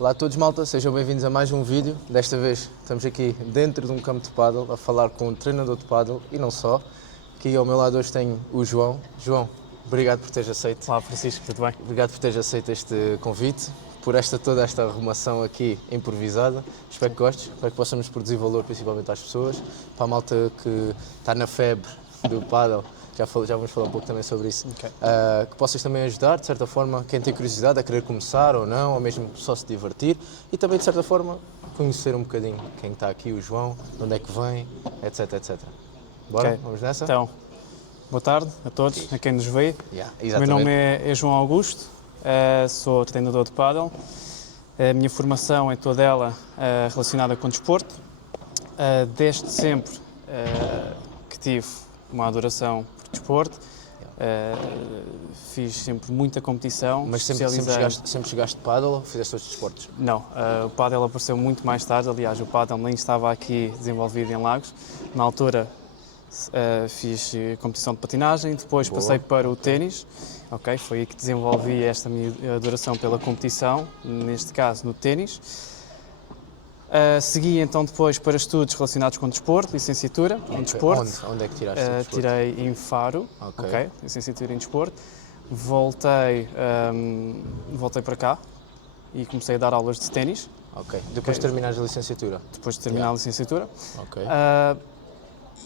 Olá a todos, malta, sejam bem-vindos a mais um vídeo. Desta vez estamos aqui dentro de um campo de pádel a falar com um treinador de pádel e não só. Aqui ao meu lado hoje tenho o João. João, obrigado por teres aceito. Olá Francisco, tudo bem? Obrigado por teres aceito este convite, por toda esta arrumação aqui improvisada. Espero que gostes, espero que possamos produzir valor principalmente às pessoas. Para a malta que está na febre do pádel, já vamos falar um pouco também sobre isso. Okay. Que possas também ajudar, de certa forma, quem tem curiosidade a querer começar ou não, ou mesmo só se divertir. E também, de certa forma, conhecer um bocadinho quem está aqui, o João, de onde é que vem, etc, etc. Bora? Okay. Vamos nessa? Então, boa tarde a todos, a quem nos vê. Yeah, Meu nome é João Augusto, sou treinador de pádel. A minha formação é toda ela relacionada com desporto. Desde sempre que tive uma adoração por desporto. Fiz sempre muita competição. Mas sempre chegaste de pádel ou fizeste outros desportos? Não, o pádel apareceu muito mais tarde. Aliás, o pádel nem estava aqui desenvolvido em Lagos. Na altura fiz competição de patinagem, depois passei para o ténis. Okay, foi aí que desenvolvi esta minha adoração pela competição, neste caso no ténis. Segui então depois para estudos relacionados com desporto, licenciatura em desporto. Onde é que tiraste o desporto? Tirei em Faro, okay, licenciatura em desporto. Voltei para cá e comecei a dar aulas de ténis. Ok. Depois de terminares a licenciatura? Depois de terminar a licenciatura. Ok.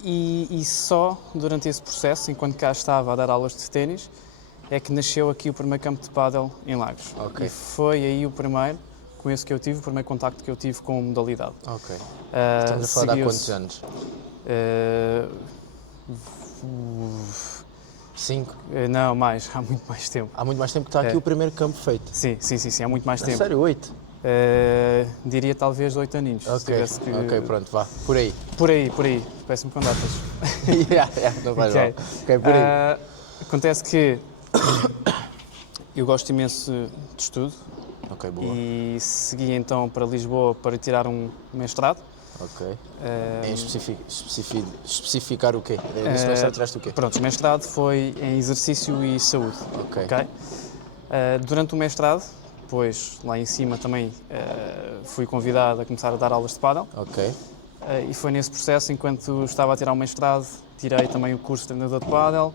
E só durante esse processo, enquanto cá estava a dar aulas de ténis, é que nasceu aqui o primeiro campo de pádel em Lagos. Okay. E foi aí o primeiro contacto que eu tive com a modalidade. Ok. Estamos a falar há quantos anos? 5? Não, há muito mais tempo. Há muito mais tempo que está aqui o primeiro campo feito? Sim, há muito mais tempo. Sério, 8? Diria talvez 8 aninhos. Ok, pronto, vá, por aí. Por aí, peço-me com datas. Não faz mal. Ok, por aí. Acontece que eu gosto imenso de estudo. Ok, boa. E segui então para Lisboa para tirar um mestrado. Ok. Em especificar o quê? Nesse mestrado tiraste o quê? Pronto, o mestrado foi em exercício e saúde. Ok. Durante o mestrado, depois lá em cima também fui convidado a começar a dar aulas de pádel. Ok. E foi nesse processo, enquanto estava a tirar o mestrado, tirei também o curso de treinador de pádel.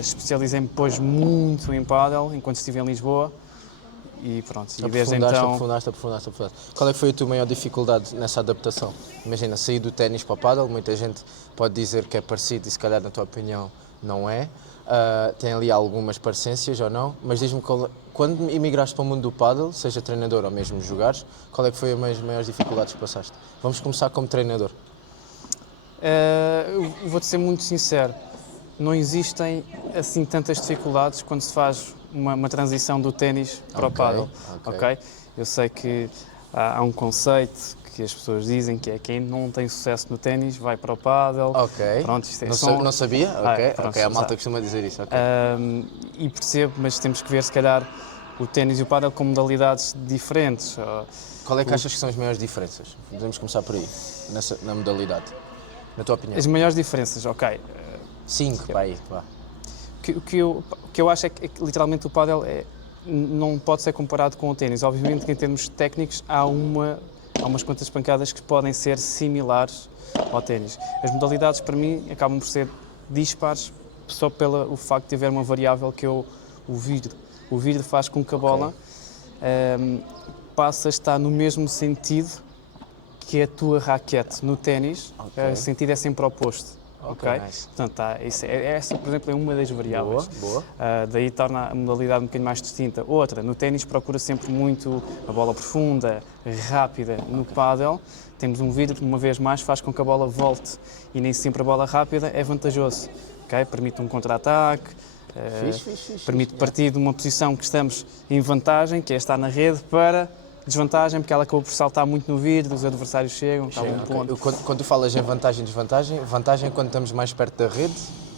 Especializei-me depois muito em pádel, enquanto estive em Lisboa. E pronto, e desde então... Aprofundaste. Qual é que foi a tua maior dificuldade nessa adaptação? Imagina, sair do ténis para o pádel, muita gente pode dizer que é parecido e se calhar, na tua opinião, não é. Tem ali algumas parecências ou não, mas diz-me, quando emigraste para o mundo do pádel, seja treinador ou mesmo jogares, qual é que foi as maiores dificuldades que passaste? Vamos começar como treinador. Vou-te ser muito sincero, não existem assim tantas dificuldades quando se faz uma transição do ténis para o pádel. Okay? Eu sei que há um conceito que as pessoas dizem que é quem não tem sucesso no ténis vai para o pádel. Ok. Pronto, isto é não sabia? Ok. A malta costuma dizer isso. Okay. E percebo, mas temos que ver se calhar o ténis e o pádel com modalidades diferentes. Qual é que achas que são as maiores diferenças? Podemos começar por aí, na modalidade, na tua opinião. As maiores diferenças, ok. 5, para aí, vá. O que eu acho é que literalmente o pádel não pode ser comparado com o ténis. Obviamente que em termos técnicos há umas quantas pancadas que podem ser similares ao ténis. As modalidades para mim acabam por ser dispares só pelo facto de haver uma variável que é o vidro. O vidro faz com que a bola passe a estar no mesmo sentido que a tua raquete. No ténis, o sentido é sempre oposto. Ok? Nice. Portanto, essa, por exemplo, é uma das variáveis. Boa. Daí torna a modalidade um bocadinho mais distinta. Outra, no ténis procura sempre muito a bola profunda, rápida. No pádel temos um vidro que, uma vez mais, faz com que a bola volte e nem sempre a bola rápida é vantajoso. Okay? Permite um contra-ataque, permite partir de uma posição que estamos em vantagem, que é estar na rede, para desvantagem, porque ela acabou por saltar muito no vidro, os adversários chegam, está um ponto. Quando tu falas em vantagem e desvantagem, vantagem é quando estamos mais perto da rede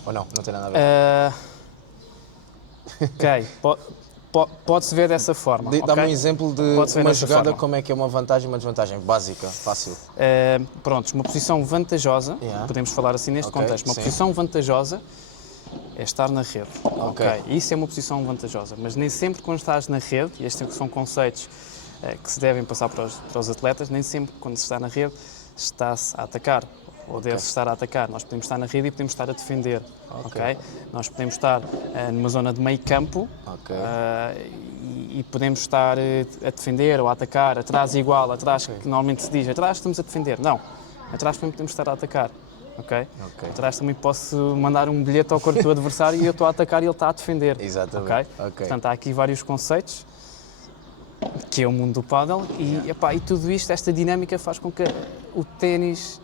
ou não? Não tem nada a ver? Pode-se ver dessa forma. Dá-me um exemplo de uma jogada, como é que é uma vantagem e uma desvantagem, básica, fácil. Pronto, uma posição vantajosa, podemos falar assim neste contexto, uma posição vantajosa é estar na rede. Ok. Isso é uma posição vantajosa, mas nem sempre quando estás na rede, e estes são conceitos que se devem passar para os atletas. Nem sempre, quando se está na rede, está-se a atacar ou deve-se estar a atacar. Nós podemos estar na rede e podemos estar a defender. Okay? Nós podemos estar numa zona de meio campo e podemos estar a defender ou a atacar. Atrás igual, atrás que normalmente se diz, atrás estamos a defender. Não, atrás também podemos estar a atacar. Okay? Atrás também posso mandar um bilhete ao corpo do adversário e eu estou a atacar e ele está a defender. Exatamente. Portanto, há aqui vários conceitos, que é o mundo do pádel, e tudo isto, esta dinâmica faz com que o ténis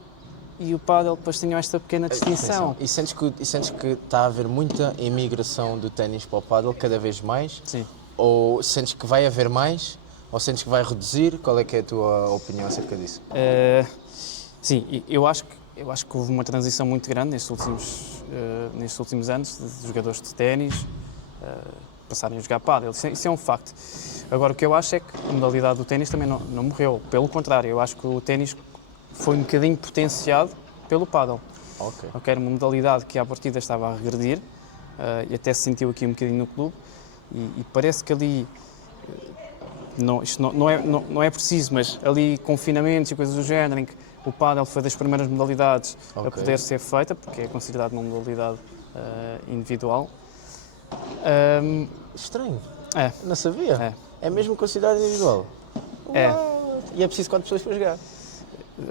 e o pádel depois tenham esta pequena distinção. E sentes que está a haver muita imigração do ténis para o pádel cada vez mais? Sim. Ou sentes que vai haver mais? Ou sentes que vai reduzir? Qual é que é a tua opinião acerca disso? Sim, eu acho que houve uma transição muito grande nestes últimos anos de jogadores de ténis passarem a jogar pádel. Isso é um facto. Agora, o que eu acho é que a modalidade do ténis também não morreu. Pelo contrário, eu acho que o ténis foi um bocadinho potenciado pelo pádel. Era uma modalidade que à partida estava a regredir e até se sentiu aqui um bocadinho no clube e parece que ali, isto não é preciso, mas ali confinamentos e coisas do género, em que o pádel foi das primeiras modalidades a poder ser feita, porque é considerado uma modalidade individual. Estranho. Não sabia. É mesmo considerado individual? E é preciso 4 pessoas para jogar?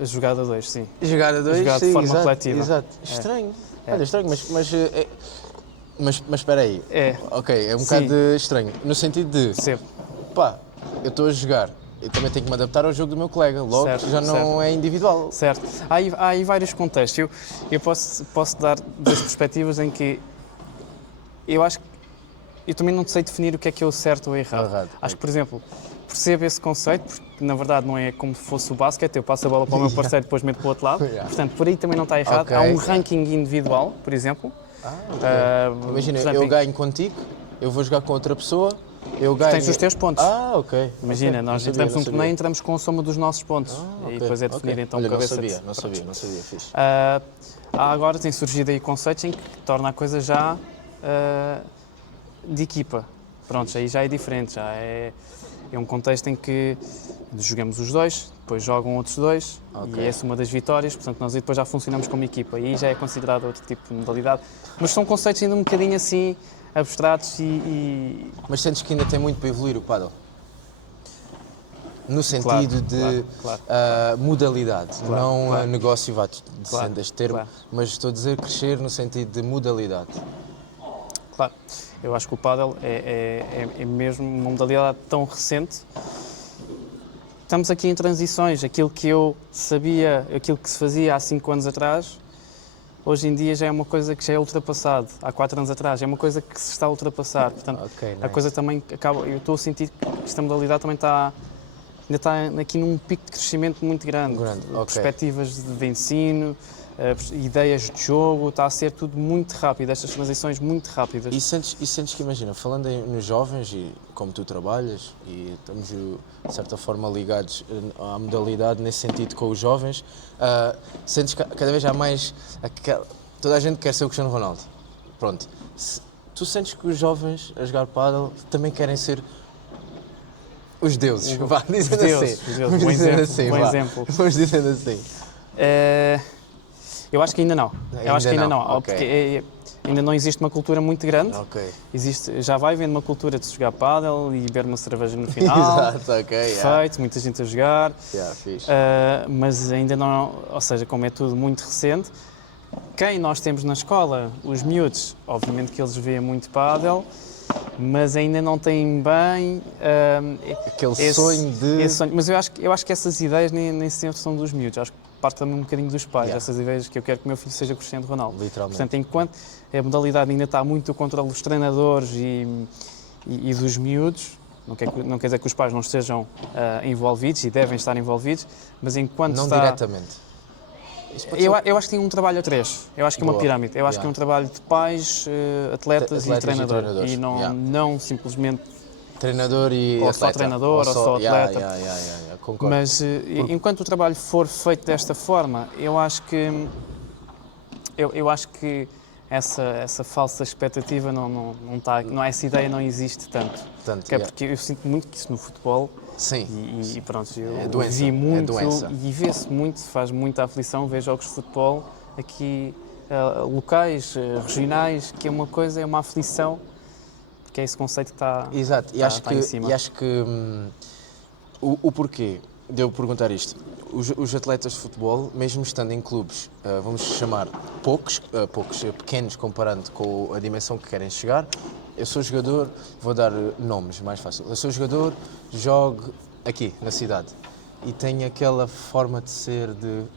Jogar a 2, sim. Jogar a 2, jogar de forma coletiva. Exato. Estranho. Olha, estranho, mas espera aí. É um bocado estranho. No sentido de, eu estou a jogar, eu também tenho que me adaptar ao jogo do meu colega, logo já não é individual. Certo. Há aí vários contextos. Eu posso dar 2 perspectivas em que eu acho que eu também não sei definir o que é o certo ou o errado. Acho que, por exemplo, percebo esse conceito, porque na verdade não é como se fosse o basquete, eu passo a bola para o meu parceiro e depois meto para o outro lado. Portanto, por aí também não está errado. Há um ranking individual, por exemplo. Imagina, eu ganho contigo, eu vou jogar com outra pessoa, eu ganho... Tens os teus pontos. Imagina, nós entramos num torneio e entramos com a soma dos nossos pontos. E depois é definir então Olha, cabeça... Não sabia, fixe. Agora tem surgido aí conceitos em que torna a coisa já de equipa. Pronto, aí já é diferente, já é um contexto em que jogamos os 2, depois jogam outros 2 e essa é uma das vitórias, portanto nós aí depois já funcionamos como equipa e aí já é considerado outro tipo de modalidade. Mas são conceitos ainda um bocadinho assim abstratos e... Mas sentes que ainda tem muito para evoluir o pádel? No sentido de modalidade, não negócio, sendo este termo, mas estou a dizer crescer no sentido de modalidade. Claro, eu acho que o pádel é mesmo uma modalidade tão recente. Estamos aqui em transições, aquilo que eu sabia, aquilo que se fazia há 5 anos atrás, hoje em dia já é uma coisa que já é ultrapassado. Há 4 anos atrás, é uma coisa que se está a ultrapassar. Portanto, a coisa também acaba... Eu estou a sentir que esta modalidade também ainda está aqui num pico de crescimento muito grande. Perspectivas de ensino, ideias de jogo, está a ser tudo muito rápido, estas transições muito rápidas. E sentes que, imagina, falando nos jovens, e como tu trabalhas, e estamos de certa forma ligados à modalidade nesse sentido com os jovens, sentes que cada vez há mais... Toda a gente quer ser o Cristiano Ronaldo. Pronto. Tu sentes que os jovens a jogar pádel também querem ser os deuses, Vamos dizendo assim. Eu acho que ainda não. Porque ainda não existe uma cultura muito grande. Já vai havendo uma cultura de se jogar pádel e beber uma cerveja no final. Perfeito, muita gente a jogar. Mas ainda não, ou seja, como é tudo muito recente, quem nós temos na escola, os miúdos, obviamente que eles veem muito pádel, mas ainda não têm bem aquele sonho de... Esse sonho. Mas eu acho que essas ideias nem sempre são dos miúdos. Acho que parte também um bocadinho dos pais, essas ideias que eu quero que o meu filho seja Cristiano Ronaldo. Literalmente. Portanto, enquanto a modalidade ainda está muito contra os treinadores e dos miúdos, não quer dizer que os pais não estejam envolvidos e devem estar envolvidos, mas enquanto não está... diretamente. Eu acho que tem um trabalho a 3. Eu acho que é uma pirâmide. Eu acho que é um trabalho de pais, atletas e treinador. E não simplesmente treinador e ou atleta. Só treinador ou só atleta. Concordo. Mas enquanto o trabalho for feito desta forma, eu acho que essa falsa expectativa não está, essa ideia não existe tanto. Porque eu sinto muito que isso no futebol Sim. E pronto, eu É doença, vi é muito doença. e vê-se muito, faz muita aflição ver jogos de futebol aqui locais, regionais, que é uma coisa, é uma aflição, porque é esse conceito que Exato, está em cima. e acho que o porquê de eu perguntar isto, os atletas de futebol, mesmo estando em clubes, vamos chamar pequenos comparando com a dimensão que querem chegar, eu sou jogador, vou dar nomes mais fácil, eu sou jogador, jogo aqui na cidade e tenho aquela forma de ser,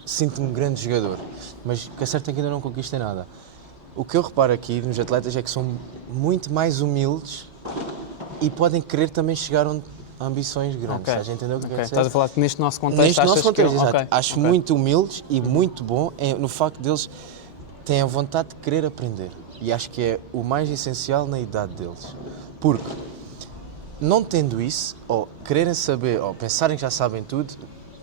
sinto-me um grande jogador, mas o que é certo é que ainda não conquistei nada. O que eu reparo aqui nos atletas é que são muito mais humildes e podem querer também chegar a ambições grandes. Ok. Estás a entender o que eu quero dizer? Estás a falar que neste nosso contexto Neste achas nosso contexto, que... exato. Ok, Acho ok. muito humildes e muito bom no facto deles têm a vontade de querer aprender. E acho que é o mais essencial na idade deles. Porque, não tendo isso, ou quererem saber, ou pensarem que já sabem tudo,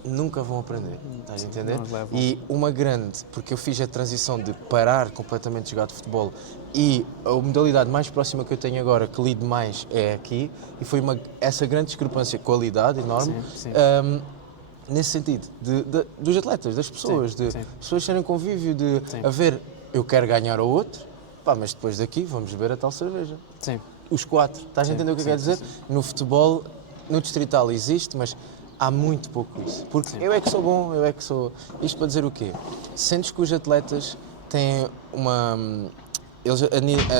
nunca vão aprender. Estás a entender? não os levam. E uma grande, porque eu fiz a transição de parar completamente de jogar de futebol e a modalidade mais próxima que eu tenho agora, que lido mais, é aqui, e foi essa grande discrepância, qualidade enorme, Sim. nesse sentido, dos atletas, das pessoas, Sim. de pessoas terem convívio, de Sim. haver, eu quero ganhar ao outro, pá, mas depois daqui vamos beber a tal cerveja. Sim. Os quatro, estás a entender o que eu quero dizer? No futebol, no distrital existe, mas há muito pouco isso. Porque eu é que sou bom, eu é que sou... Isto para dizer o quê? Sentes que os atletas têm eles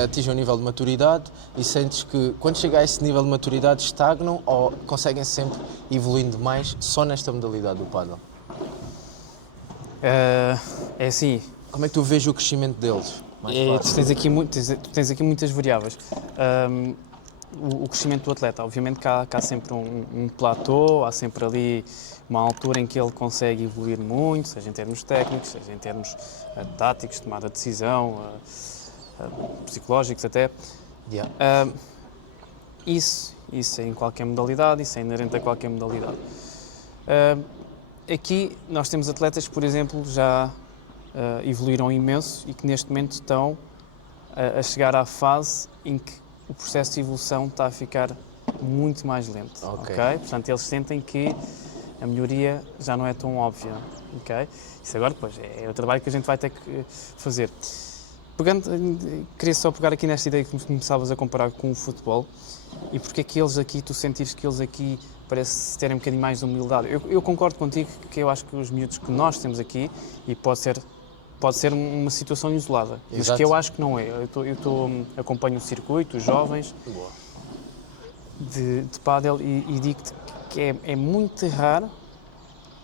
atingem um nível de maturidade e sentes que, quando chega a esse nível de maturidade, estagnam ou conseguem sempre evoluindo mais só nesta modalidade do pádel? É assim, Como é que tu vês o crescimento deles? tu tens aqui muitas variáveis. O crescimento do atleta, obviamente que há sempre um platô, há sempre ali uma altura em que ele consegue evoluir muito, seja em termos técnicos, seja em termos táticos, tomada de decisão, psicológicos até. Yeah. Isso é em qualquer modalidade, isso é inerente a qualquer modalidade. Aqui nós temos atletas que, por exemplo, já evoluíram imenso e que neste momento estão a chegar à fase em que o processo de evolução está a ficar muito mais lento. Ok. Portanto, eles sentem que a melhoria já não é tão óbvia. Okay? Isso agora depois é o trabalho que a gente vai ter que fazer. Queria só pegar aqui nesta ideia que começavas a comparar com o futebol e porque é que eles aqui, tu sentires que eles aqui parece terem um bocadinho mais de humildade. Eu concordo contigo que eu acho que os miúdos que nós temos aqui, e pode ser uma situação isolada, mas Exato. que eu acho que não é. Acompanho o circuito, os jovens de pádel e digo-te que é muito raro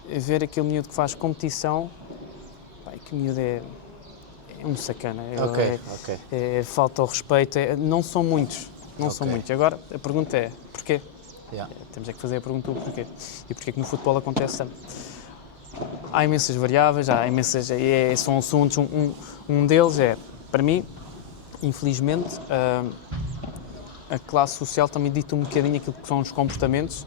ver aquele miúdo que faz competição, que o miúdo é um sacana, falta ao respeito, não são muitos, são muitos. Agora, a pergunta é, porquê? Yeah. Temos é que fazer a pergunta do porquê. E porquê que no futebol acontece tanto? Há imensas variáveis, são assuntos, um deles é, para mim, infelizmente, a classe social também dita um bocadinho aquilo que são os comportamentos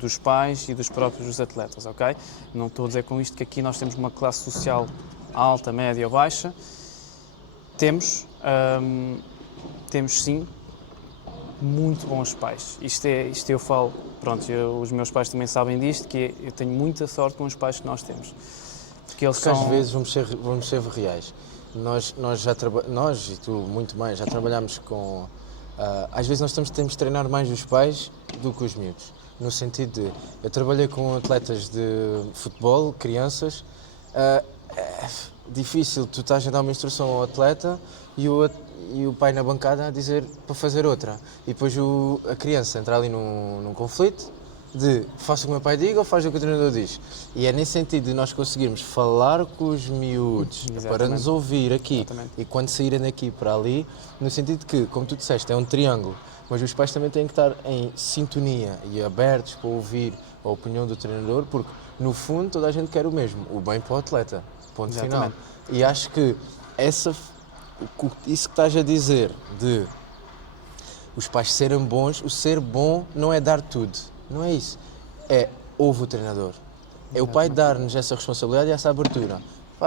dos pais e dos próprios atletas, ok? Não estou a dizer com isto que aqui nós temos uma classe social alta, média ou baixa. Temos sim muito bons pais. Isto eu falo, pronto, os meus pais também sabem disto, que eu tenho muita sorte com os pais que nós temos. Porque eles às vezes vamos ser reais. Nós e tu muito mais, já trabalhamos com... às vezes nós temos de treinar mais os pais do que os miúdos. No sentido de, eu trabalhei com atletas de futebol, crianças, é difícil, tu estás a dar uma instrução ao atleta e o pai na bancada a dizer para fazer outra. E depois a criança entra ali num conflito de faça o que o meu pai diga ou faz o que o treinador diz. E é nesse sentido de nós conseguirmos falar com os miúdos para nos ouvir aqui. Exatamente. E quando saírem daqui para ali, no sentido de que, como tu disseste, é um triângulo, mas os pais também têm que estar em sintonia e abertos para ouvir a opinião do treinador, porque no fundo toda a gente quer o mesmo, o bem para o atleta, ponto final. E acho que isso que estás a dizer de os pais serem bons, o ser bom não é dar tudo, não é isso, é ouve o treinador, é o pai dar-nos essa responsabilidade e essa abertura.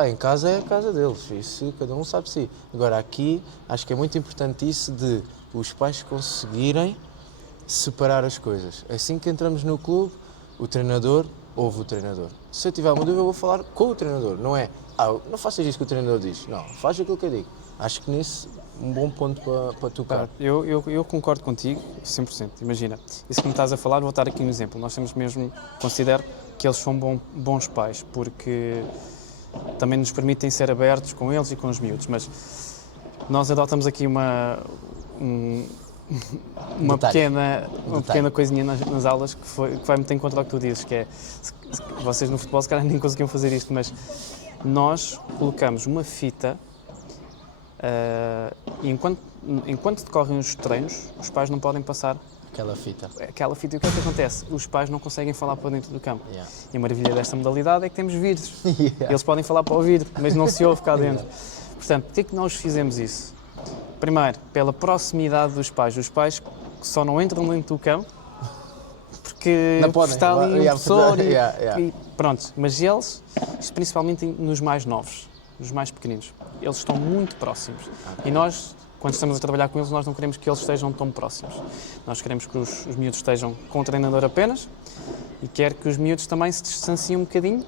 Em casa é a casa deles, isso cada um sabe de si. Agora aqui acho que é muito importante isso de os pais conseguirem separar as coisas. Assim que entramos no clube, o treinador ouve o treinador. Se eu tiver uma dúvida, eu vou falar com o treinador, não é, não faças isso que o treinador diz, não, faz aquilo que eu digo. Acho que nisso um bom ponto para tocar. Eu concordo contigo 100%. Imagina, isso que me estás a falar, vou dar aqui um exemplo. Nós temos mesmo, considero que eles são bons pais, porque também nos permitem ser abertos com eles e com os miúdos, mas nós adotamos aqui uma pequena coisinha nas aulas que vai muito em contra ao que tu dizes, que é, vocês no futebol se calhar nem conseguiam fazer isto, mas nós colocamos uma fita e enquanto decorrem os treinos, os pais não podem passar Aquela fita. e o que é que acontece? Os pais não conseguem falar para dentro do campo. Yeah. E a maravilha desta modalidade é que temos vidros. Yeah. Eles podem falar para o vidro, mas não se ouve cá dentro. Portanto, por que é que nós fizemos isso? Primeiro, pela proximidade dos pais. Os pais que só não entram dentro do campo porque está ali um professor e pronto. Mas eles, isto principalmente nos mais novos, nos mais pequeninos, eles estão muito próximos. Okay. E nós, quando estamos a trabalhar com eles, nós não queremos que eles estejam tão próximos. Nós queremos que os miúdos estejam com o treinador apenas e quer que os miúdos também se distanciem um bocadinho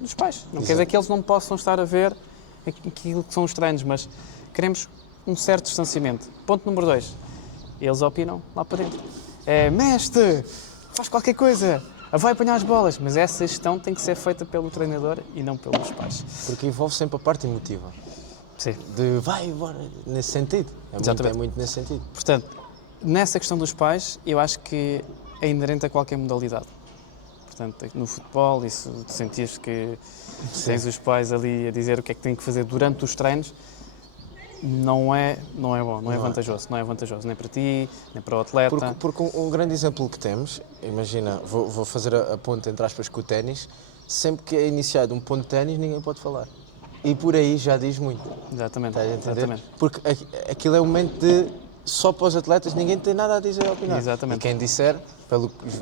dos pais. Não quer dizer que eles não possam estar a ver aquilo que são os treinos, mas queremos um certo distanciamento. Ponto número 2. Eles opinam lá para dentro. Mestre, faz qualquer coisa, vai apanhar as bolas. Mas essa gestão tem que ser feita pelo treinador e não pelos pais. Porque envolve sempre a parte emotiva. Sim. De vai embora, nesse sentido. É muito nesse sentido. Portanto, nessa questão dos pais, eu acho que é inerente a qualquer modalidade. Portanto, no futebol, isso de sentires que tens os pais ali a dizer o que é que têm que fazer durante os treinos, não é bom, não é vantajoso. Não é vantajoso nem para ti, nem para o atleta. Porque um grande exemplo que temos, imagina, vou fazer a ponte entre aspas com o ténis, sempre que é iniciado um ponto de ténis, ninguém pode falar. E por aí já diz muito. Exatamente. Exatamente. Porque aquilo é um momento de só para os atletas, ninguém tem nada a dizer ou opinar. Exatamente. E quem disser,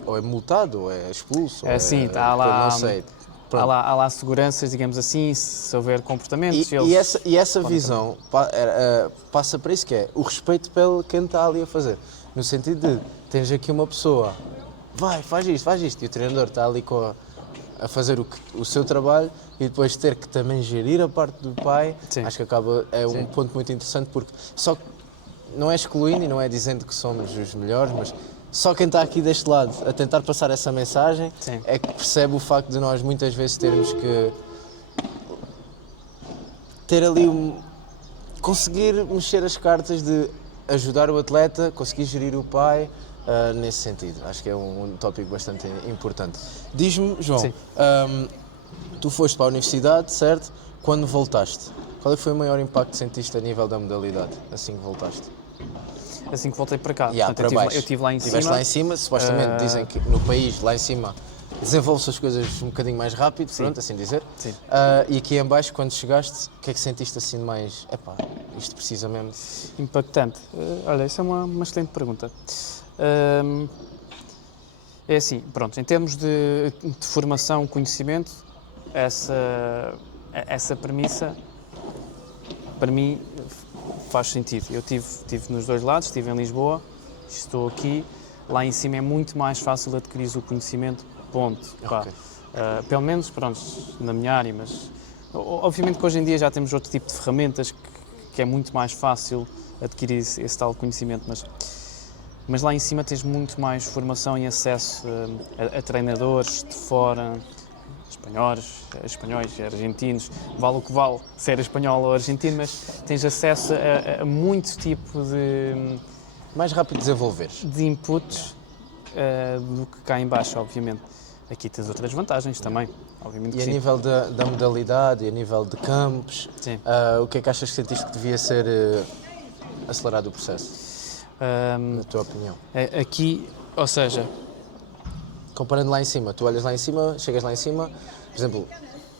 ou é multado, ou é expulso. Sim, está lá. Não sei. Há lá seguranças, digamos assim, se houver comportamentos. E essa visão passa para isso, que é o respeito pelo quem está ali a fazer. No sentido de, tens aqui uma pessoa, faz isto, e o treinador está ali a fazer o seu trabalho e depois ter que também gerir a parte do pai. Sim. Acho que um ponto muito interessante, porque só não é excluindo e não é dizendo que somos os melhores, mas só quem está aqui deste lado a tentar passar essa mensagem é que percebe o facto de nós muitas vezes termos que ter ali conseguir mexer as cartas de ajudar o atleta, conseguir gerir o pai, nesse sentido. Acho que é um tópico bastante importante. Diz-me, João, tu foste para a universidade, certo? Quando voltaste, qual é que foi o maior impacto que sentiste a nível da modalidade, assim que voltaste? Assim que voltei para cá. Portanto, eu estive lá em cima. Estiveste lá em cima, supostamente dizem que no país, lá em cima, desenvolve-se as coisas um bocadinho mais rápido, pronto, assim dizer. Sim. E aqui em baixo, quando chegaste, o que é que sentiste assim de mais, isto precisa mesmo? Impactante. Olha, isso é uma excelente pergunta. É assim, pronto, em termos de formação, conhecimento, essa premissa, para mim, faz sentido. Eu estive nos dois lados, estive em Lisboa, estou aqui, lá em cima é muito mais fácil adquirir o conhecimento, ponto. Okay. Pelo menos, pronto, na minha área, mas obviamente que hoje em dia já temos outro tipo de ferramentas que é muito mais fácil adquirir esse tal conhecimento, mas lá em cima tens muito mais formação e acesso a treinadores de fora, espanhóis, argentinos, vale o que vale ser espanhol ou argentino, mas tens acesso a muito tipo de... Mais rápido desenvolveres. De inputs do que cá em baixo, obviamente. Aqui tens outras vantagens também, obviamente. E a nível da modalidade, e a nível de campos, o que é que achas que sentiste que devia ser acelerado o processo, na tua opinião? Aqui, ou seja... Comparando lá em cima, tu olhas lá em cima, chegas lá em cima, por exemplo,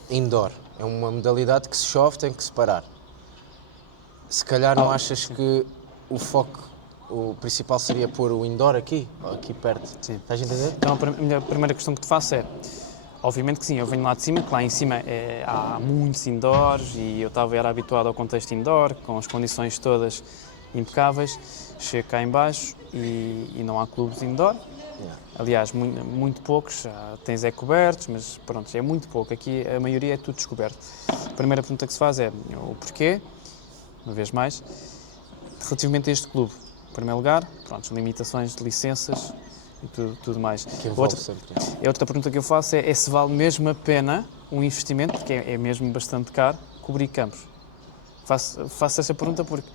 indoor, é uma modalidade que se chove, tem que se parar. Se calhar não achas que o foco, o principal seria pôr o indoor aqui perto? Sim. Estás a entender? Então a primeira questão que te faço é, obviamente que sim, eu venho lá de cima, que lá em cima há muitos indoors e eu era habituado ao contexto indoor, com as condições todas impecáveis. Chego cá em baixo e não há clubes indoor. Yeah. Aliás, muito poucos, já tens cobertos, mas pronto, é muito pouco. Aqui a maioria é tudo descoberto. A primeira pergunta que se faz é o porquê, uma vez mais, relativamente a este clube. Em primeiro lugar, pronto, limitações de licenças e tudo mais. Que envolve sempre. A outra pergunta que eu faço é se vale mesmo a pena um investimento, porque é mesmo bastante caro, cobrir campos. Faço essa pergunta porque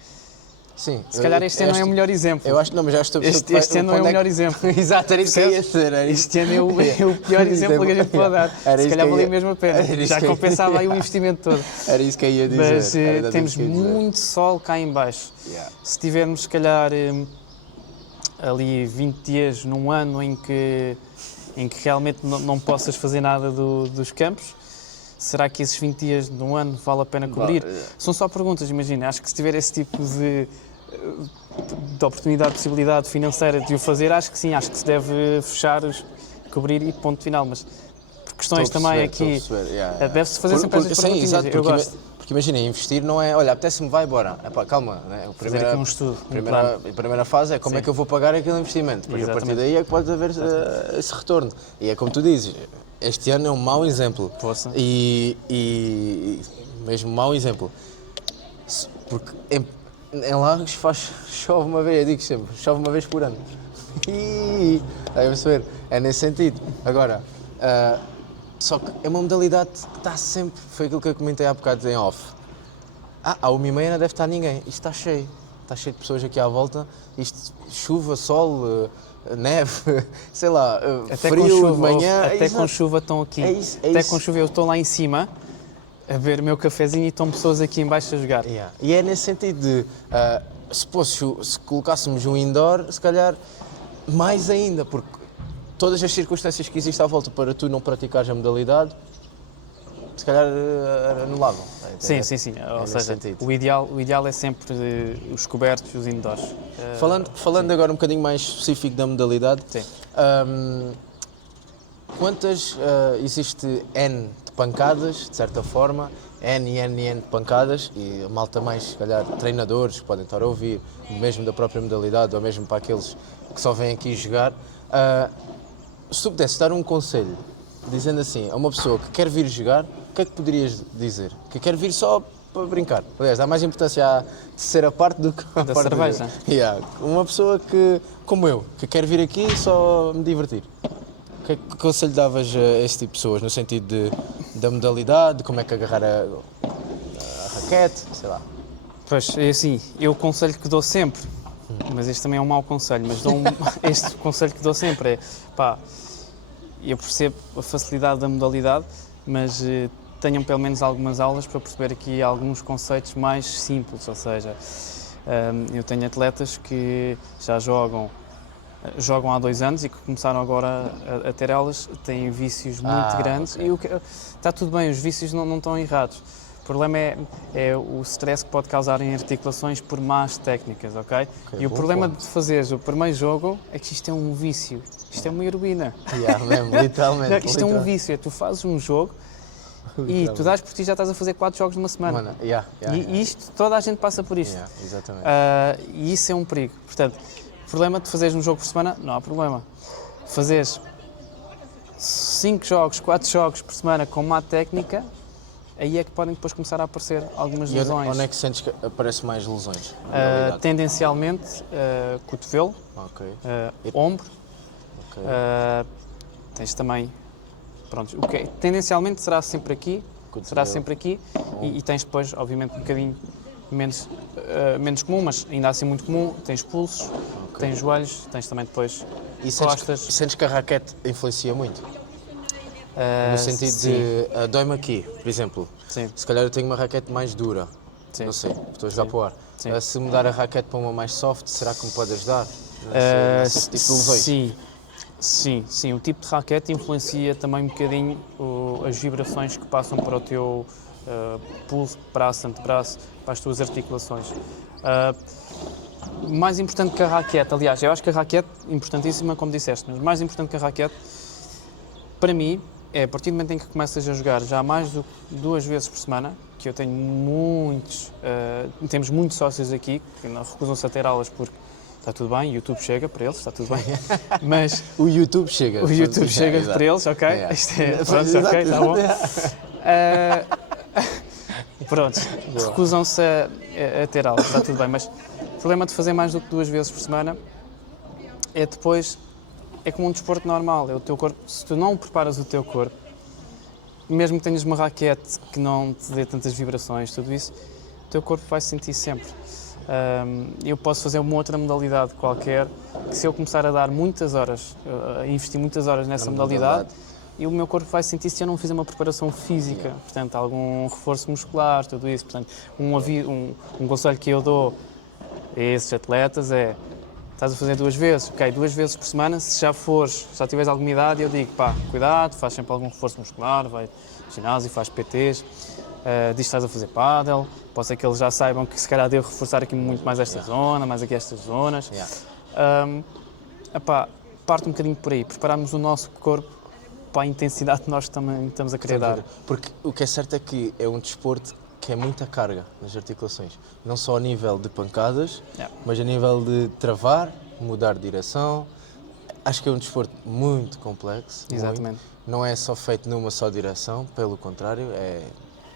Sim, se calhar este ano não é o melhor exemplo. Eu acho que não, mas já estou a Este ano não é o melhor exemplo. Exato, era isso que ia ser. Este ano é o pior exemplo que a gente pode dar. Se calhar valia mesmo a pena. Já compensava aí o investimento todo. Era isso que eu ia dizer. Mas temos muito sol cá em baixo. Yeah. Se tivermos, se calhar, ali 20 dias num ano em que realmente não possas fazer nada dos campos, será que esses 20 dias num ano vale a pena cobrir? São só perguntas, imagina. Acho que se tiver esse tipo de oportunidade, possibilidade financeira de o fazer, acho que sim, acho que se deve fechar, cobrir e ponto final. Mas por questões também aqui, deve-se fazer sempre essas perguntas. Sim, exato, porque imagina, investir não é, olha, apetece-me, vai embora. Epá, calma, né? Fazer aqui um estudo, a primeira fase é como é que eu vou pagar aquele investimento, porque a partir daí é que pode haver esse retorno. E é como tu dizes, este ano é um mau exemplo. Força. E mesmo mau exemplo. Porque em Lagos chove uma vez, eu digo sempre, chove uma vez por ano. Aí perceber, é nesse sentido. Agora, só que é uma modalidade que está sempre, foi aquilo que eu comentei há bocado em off. À 1h30 não deve estar ninguém, isto está cheio de pessoas aqui à volta, isto, chuva, sol, neve, sei lá, até frio chuva, de manhã. Até com chuva estão aqui, até com chuva eu estou lá em cima, a ver o meu cafezinho e estão pessoas aqui em baixo a jogar. Yeah. E é nesse sentido de, se colocássemos um indoor, se calhar mais ainda, porque todas as circunstâncias que existem à volta para tu não praticares a modalidade, se calhar anulavam. Sim. Ou seja, o ideal é sempre os cobertos e os indoors. Falando agora um bocadinho mais específico da modalidade, quantas existe N de pancadas, de certa forma, N de pancadas, e a malta mais, se calhar, treinadores que podem estar a ouvir, mesmo da própria modalidade, ou mesmo para aqueles que só vêm aqui jogar, se tu pudesses dar um conselho, dizendo assim, a uma pessoa que quer vir jogar, o que é que poderias dizer? Que quer vir só para brincar. Aliás, dá mais importância à terceira parte do que à da parte cerveja. Uma pessoa que, como eu, que quer vir aqui só me divertir. Que conselho davas a esse tipo de pessoas, no sentido da modalidade, de como é que agarrar a raquete, sei lá? Pois, é assim, eu o conselho que dou sempre, mas este também é um mau conselho, mas este conselho que dou sempre é, eu percebo a facilidade da modalidade, mas tenham pelo menos algumas aulas para perceber aqui alguns conceitos mais simples, ou seja, eu tenho atletas que já jogam há 2 anos e que começaram agora a ter aulas, têm vícios muito grandes, okay. E está tudo bem, os vícios não estão errados. O problema é o stress que pode causar em articulações por más técnicas, ok? E o problema de fazeres o primeiro jogo é que isto é um vício, isto é uma heroína. Literalmente. Isto é um vício, tu fazes um jogo e tu dás por ti já estás a fazer 4 jogos numa semana. E isto, toda a gente passa por isto. Exatamente. E isso é um perigo. Portanto, o problema de fazeres um jogo por semana, não há problema. Fazeres 5 jogos, 4 jogos por semana com má técnica, aí é que podem depois começar a aparecer algumas lesões. Onde é que sentes que aparecem mais lesões? Tendencialmente, cotovelo, ombro, tens também, pronto, tendencialmente será sempre aqui, e tens depois, obviamente, um bocadinho menos comum, mas ainda assim muito comum, tens pulsos, tens joelhos, tens também depois costas. Sentes que a raquete influencia muito? No sentido de, dói-me aqui, por exemplo, se calhar eu tenho uma raquete mais dura, não sei, estou a jogar para o ar. Se mudar a raquete para uma mais soft, será que me pode ajudar? Nesse tipo de lesões? Sim, o tipo de raquete influencia também um bocadinho as vibrações que passam para o teu pulso, braço, antebraço, para as tuas articulações. Mais importante que a raquete, aliás, eu acho que a raquete é importantíssima, como disseste, mas mais importante que a raquete, para mim, é a partir do momento em que começas a jogar já mais do que 2 vezes por semana, que eu tenho temos muitos sócios aqui que não recusam-se a ter aulas porque está tudo bem, o YouTube chega para eles, está tudo bem, mas O YouTube chega. o YouTube chega Exato. para eles, ok? Yeah. Isto é, pronto, Exato, ok, está bom. exato. Pronto, recusam-se a ter aulas, está tudo bem, mas o problema de fazer mais do que 2 vezes por semana é depois, é como um desporto normal, é o teu corpo, se tu não preparas o teu corpo, mesmo que tenhas uma raquete que não te dê tantas vibrações, tudo isso, o teu corpo vai sentir sempre. Eu posso fazer uma outra modalidade qualquer, que se eu começar a dar muitas horas, a investir muitas horas nessa modalidade, e o meu corpo vai sentir se eu não fizer uma preparação física, portanto, algum reforço muscular, tudo isso. Portanto, um conselho que eu dou a esses atletas é: estás a fazer 2 vezes, ok, 2 vezes por semana, se já tiveres alguma idade, eu digo, pá, cuidado, faz sempre algum reforço muscular, vai ao ginásio, faz PTs, diz que estás a fazer pádel, pode ser que eles já saibam que se calhar devo reforçar aqui muito mais esta zona, mais aqui estas zonas. Parte um bocadinho por aí, prepararmos o nosso corpo para a intensidade que nós também estamos a querer dar. Porque o que é certo é que é um desporto que é muita carga nas articulações. Não só a nível de pancadas, mas a nível de travar, mudar de direção. Acho que é um desporto muito complexo. Exatamente. Muito. Não é só feito numa só direção, pelo contrário, é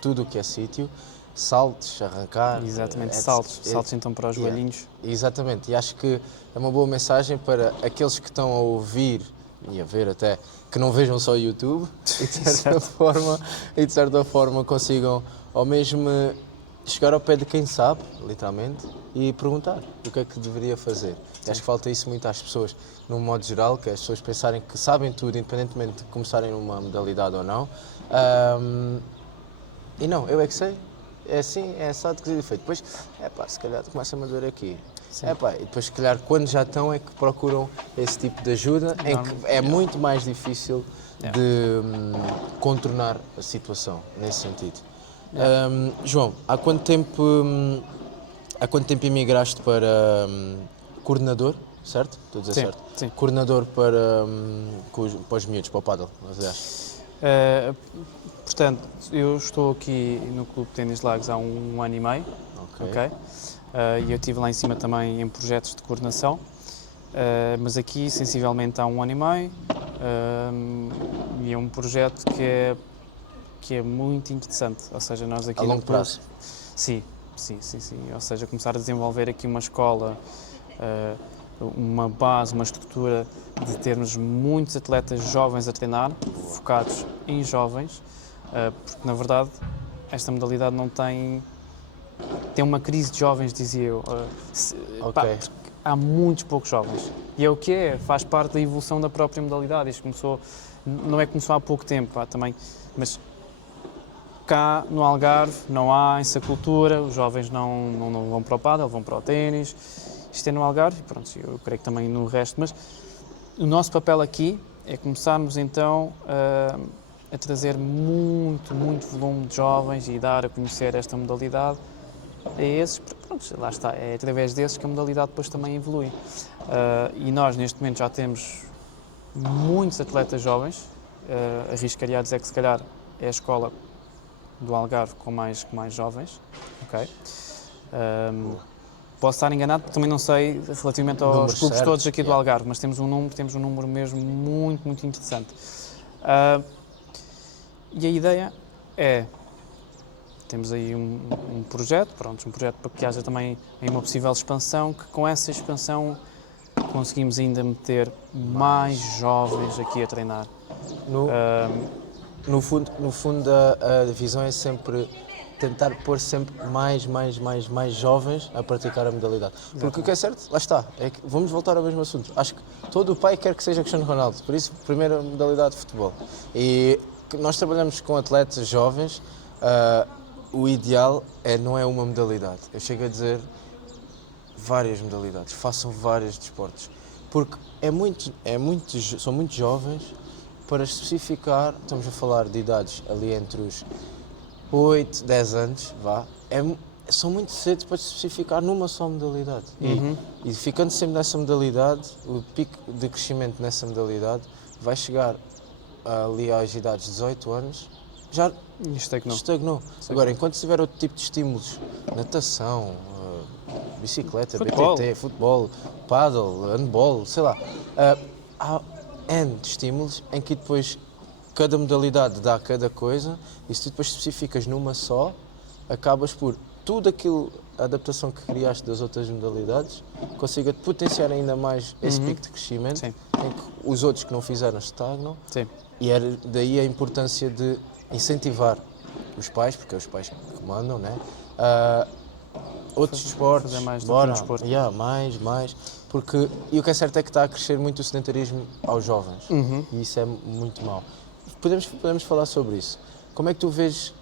tudo o que é sítio. Saltos, arrancar. Exatamente, saltos então para os joelhinhos. Exatamente, e acho que é uma boa mensagem para aqueles que estão a ouvir e a ver até, que não vejam só o YouTube e de certa forma consigam ao mesmo chegar ao pé de quem sabe, literalmente, e perguntar o que é que deveria fazer. Acho que falta isso muito às pessoas, num modo geral, que as pessoas pensarem que sabem tudo, independentemente de começarem numa modalidade ou não. E não, eu é que sei. É assim, é só de coisa e feito. Depois, se calhar começa a doer aqui. E depois, se calhar, quando já estão, é que procuram esse tipo de ajuda, em que é muito mais difícil de contornar a situação, nesse sentido. João, há quanto tempo emigraste para coordenador, certo? Estou a dizer certo? Sim. Coordenador para os miúdos, para o pádel, aliás. Portanto, eu estou aqui no Clube de Ténis de Lagos há 1 ano e meio, ok? E eu estive lá em cima também em projetos de coordenação, mas aqui sensivelmente há 1 ano e meio, e é um projeto que é muito interessante, ou seja, nós aqui a longo prazo. Sim, ou seja, começar a desenvolver aqui uma escola, uma base, uma estrutura de termos muitos atletas jovens a treinar, focados em jovens, porque na verdade esta modalidade não tem uma crise de jovens, dizia eu. Há muitos poucos jovens. E é o que é, faz parte da evolução da própria modalidade. Isto começou há pouco tempo, também, mas cá no Algarve não há essa cultura, os jovens não vão para o pádel, vão para o ténis. Isto é no Algarve e pronto, eu creio que também no resto, mas o nosso papel aqui é começarmos então a trazer muito volume de jovens e dar a conhecer esta modalidade a esses, pronto, lá está, é através desses que a modalidade depois também evolui. E nós neste momento já temos muitos atletas jovens, arriscaria a dizer que se calhar é a escola do Algarve com mais jovens, ok? Posso estar enganado, porque também não sei relativamente aos clubes todos aqui do Algarve, mas temos um número mesmo muito interessante. E a ideia é, temos aí um projeto para que haja também uma possível expansão, que com essa expansão conseguimos ainda meter mais jovens aqui a treinar. No fundo a visão é sempre tentar pôr sempre mais jovens a praticar a modalidade. Porque o que é certo, lá está, é que vamos voltar ao mesmo assunto. Acho que todo o pai quer que seja Cristiano Ronaldo, por isso, primeira modalidade de futebol. E nós trabalhamos com atletas jovens, o ideal não é uma modalidade. Eu chego a dizer várias modalidades, façam vários desportos. Porque são muito jovens para especificar, estamos a falar de idades ali entre os 8, 10 anos, são muito cedo para especificar numa só modalidade. E ficando sempre nessa modalidade, o pico de crescimento nessa modalidade vai chegar ali às idades de 18 anos, já estagnou. Agora, enquanto tiver outro tipo de estímulos, natação, bicicleta, Futebol. BTT, futebol, paddle, handball, sei lá. Há N de estímulos em que depois cada modalidade dá cada coisa e se tu depois especificas numa só, acabas por tudo aquilo, a adaptação que criaste das outras modalidades, consiga potenciar ainda mais esse pico de crescimento, Sim. em que os outros que não fizeram estagnam. Sim. E era daí a importância de incentivar os pais, porque é os pais que mandam, né? Outros desportos, fazer mais do que bora, um desporto. mais, porque, e o que é certo é que está a crescer muito o sedentarismo aos jovens, e isso é muito mau. Podemos falar sobre isso. Como é que tu vês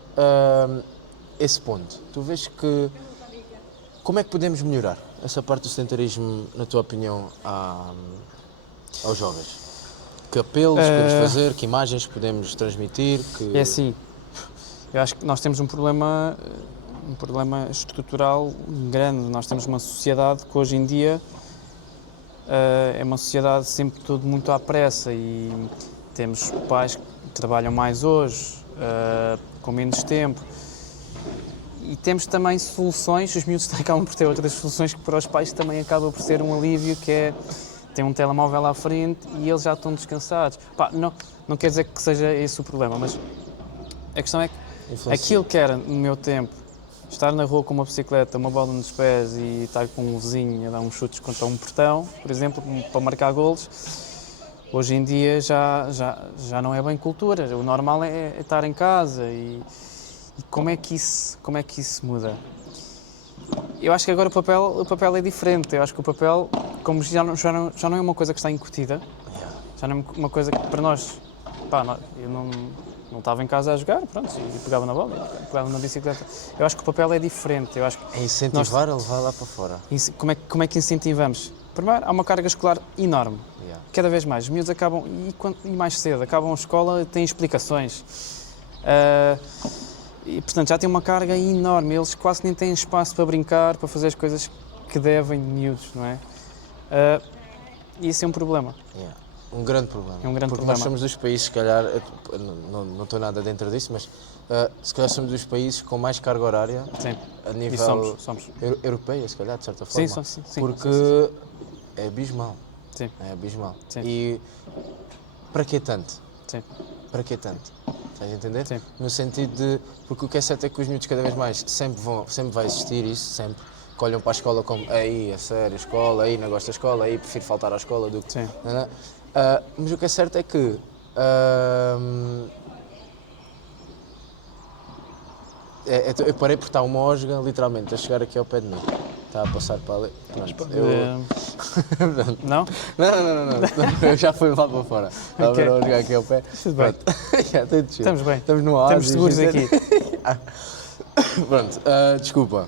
esse ponto? Tu vês que, como é que podemos melhorar essa parte do sedentarismo, na tua opinião, aos jovens? Que apelos podemos fazer, que imagens podemos transmitir? Que... É assim, eu acho que nós temos um problema estrutural grande. Nós temos uma sociedade que hoje em dia é uma sociedade sempre tudo muito à pressa e temos pais que trabalham mais hoje, com menos tempo. E temos também soluções, os miúdos acabam por ter outras soluções que para os pais também acaba por ser um alívio, que é ter um telemóvel à frente e eles já estão descansados. Pá, não quer dizer que seja esse o problema, mas a questão é que aquilo que era no meu tempo, estar na rua com uma bicicleta, uma bola nos pés e estar com um vizinho a dar uns chutes contra um portão, por exemplo, para marcar golos, hoje em dia já não é bem cultura. O normal é estar em casa e como é que isso muda? Eu acho que agora o papel é diferente. Eu acho que o papel, como já não é uma coisa que está incutida, já não é uma coisa que para nós, eu não estava em casa a jogar, pronto, e pegava na bola, pegava na bicicleta. Eu acho que o papel é diferente. Eu acho que é incentivar a levar lá para fora. Como é que incentivamos? Primeiro, há uma carga escolar enorme. Cada vez mais. Os miúdos acabam, e mais cedo, acabam a escola, têm explicações. E, portanto, já tem uma carga enorme. Eles quase nem têm espaço para brincar, para fazer as coisas que devem de miúdos, não é? E isso é um problema. Um grande problema. É um grande porque problema. Nós somos dos países, se calhar, não estou nada dentro disso, mas se calhar somos dos países com mais carga horária. Sim. A nível somos. Europeia, se calhar, de certa forma. Sim. Porque é abismal. Sim. É abismal. Sim. E para que tanto? Sim. Para que tanto? Estás a entender? Sim. No sentido de... Porque o que é certo é que os miúdos cada vez mais sempre vai existir isso, sempre que olham para a escola como aí, a sério, escola, aí, não gosto da escola, aí, prefiro faltar à escola do que... Sim. Mas o que é certo é que eu parei por estar uma osga, literalmente, a chegar aqui ao pé de mim. Está a passar para ali. Pronto. Não? Não. Eu já fui lá para fora. Estava a ver a osga aqui ao pé. Tudo bem. Estamos bem. Estamos no ar. Estamos seguros aqui. Pronto, desculpa.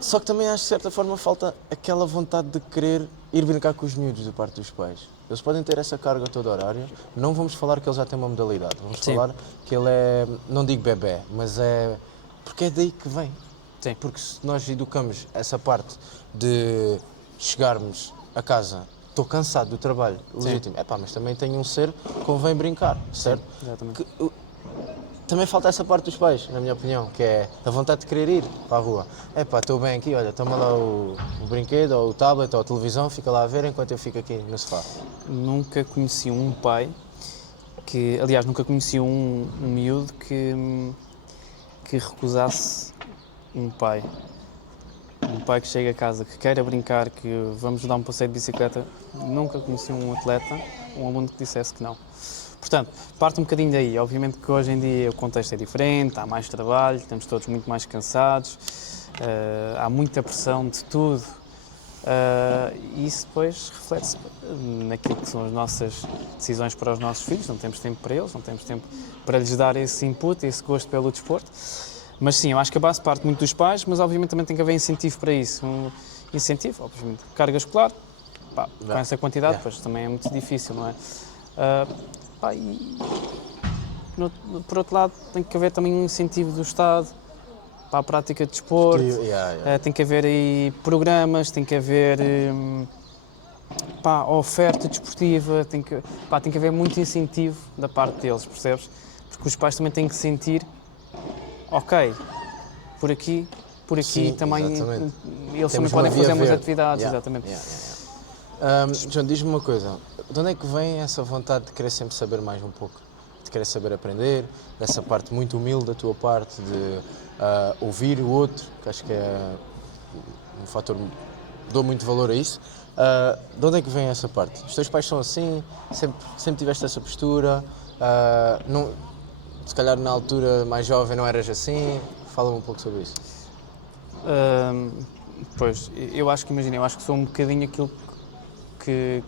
Só que também acho que de certa forma falta aquela vontade de querer ir brincar com os miúdos da parte dos pais. Eles podem ter essa carga toda horária, não vamos falar que ele já tem uma modalidade, vamos falar que ele é, não digo bebé, mas é, porque é daí que vem. Sim. Porque se nós educamos essa parte de chegarmos a casa, estou cansado do trabalho, legítimo, mas também tenho um ser que convém brincar, certo? Sim, exatamente. Também falta essa parte dos pais, na minha opinião, que é a vontade de querer ir para a rua. Estou bem aqui, olha, toma lá o brinquedo, ou o tablet, ou a televisão, fica lá a ver enquanto eu fico aqui no sofá. Nunca conheci um pai que, aliás, nunca conheci um miúdo que recusasse um pai. Um pai que chega a casa, que queira brincar, que vamos dar um passeio de bicicleta. Nunca conheci um atleta, um aluno que dissesse que não. Portanto, parte um bocadinho daí. Obviamente que hoje em dia o contexto é diferente, há mais trabalho, estamos todos muito mais cansados, há muita pressão de tudo. E isso depois reflete-se naquilo que são as nossas decisões para os nossos filhos. Não temos tempo para eles, não temos tempo para lhes dar esse input, esse gosto pelo desporto. Mas sim, eu acho que a base parte muito dos pais, mas obviamente também tem que haver incentivo para isso. Um incentivo, obviamente, carga escolar, com essa quantidade, pois também é muito difícil, não é? Por outro lado, tem que haver também um incentivo do Estado para a prática de desporto, tem que haver aí programas, tem que haver oferta desportiva, tem que haver muito incentivo da parte deles, percebes? Porque os pais também têm que sentir, ok, por aqui Sim, também exatamente. eles Temos também uma podem via fazer umas verde. atividades, Yeah, exatamente. yeah, yeah, yeah. João, diz-me uma coisa, de onde é que vem essa vontade de querer sempre saber mais um pouco? De querer saber aprender, dessa parte muito humilde da tua parte, de ouvir o outro, que acho que é um fator, dou muito valor a isso. De onde é que vem essa parte? Os teus pais são assim? Sempre tiveste essa postura? Não, se calhar na altura mais jovem não eras assim? Fala-me um pouco sobre isso. Pois, eu acho que, imagina, eu acho que sou um bocadinho aquilo que